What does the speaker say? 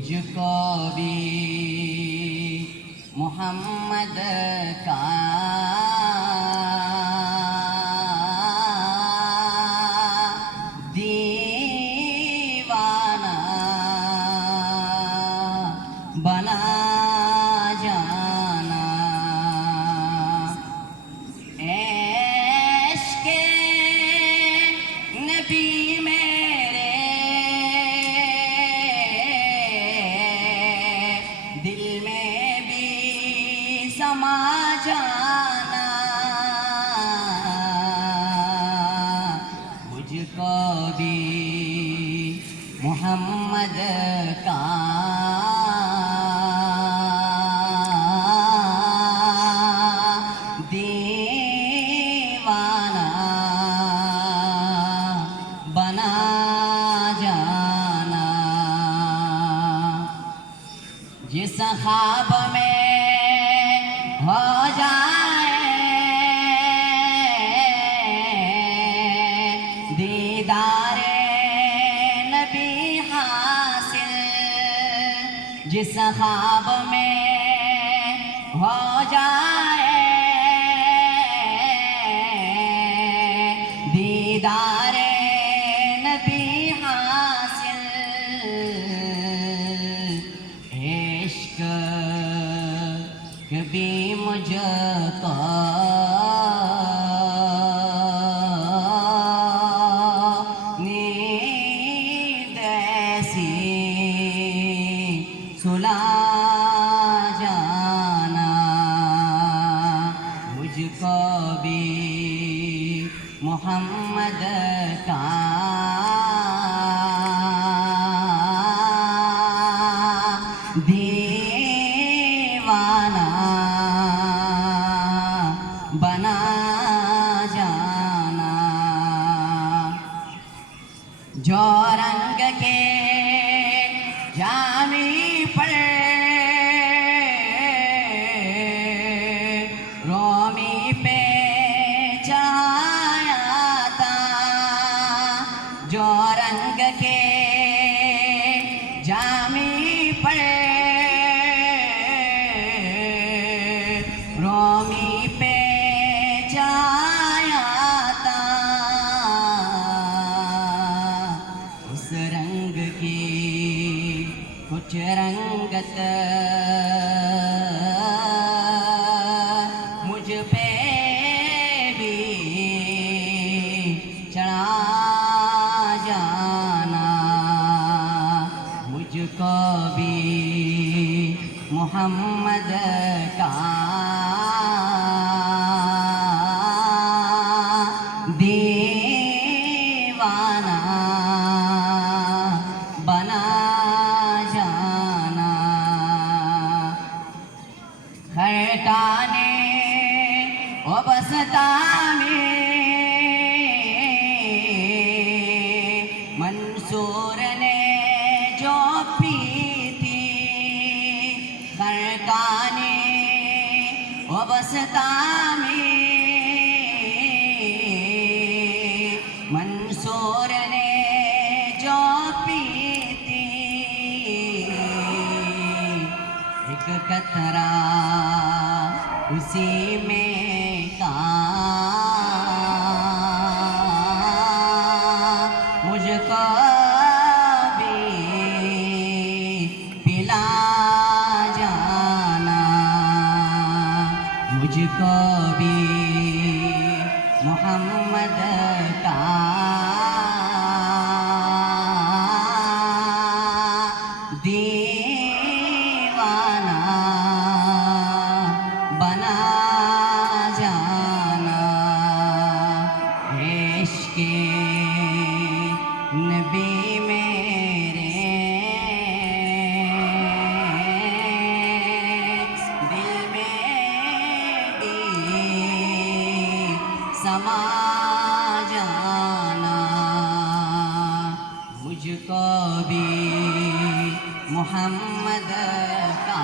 मुझको भी मोहम्मद का दीवाना बना जाना। इश्क़े नबी मेरे दिल में भी समा जाना। मुझको भी मोहम्मद का दीवाना बना जाना। जिस ख्वाब में हो जाए दीदारे नबी हासिल, जिस ख्वाब में हो जाए दीदारे नबी हासिल, इश्क कभी मुझको नींद ऐसी सुला जाना। मुझको भी मोहम्मद का दीवाना बना जाना। जो रंग के जामी पर रोमी पे चढ़ाया था, जो रंग के जामी पर रोमी पे चढ़ाया था, उस रंग की कुछ रंगत मुझ पे भी चढ़ा जाना। मुझको भी मोहम्मद का दीवाना बना जाना। खैटाने ओ बसता में मंसूर ने जो पी थी, खैटाने ओ बसता में मंसूर ने जो पी थी, एक कतरा उसी में का मुझको भी पिला जाना। मुझको भी मोहम्मद का दीवाना बना जाना। इश्क़े नबी मेरे दिल में भी समा जाना। मुझको भी मोहम्मद का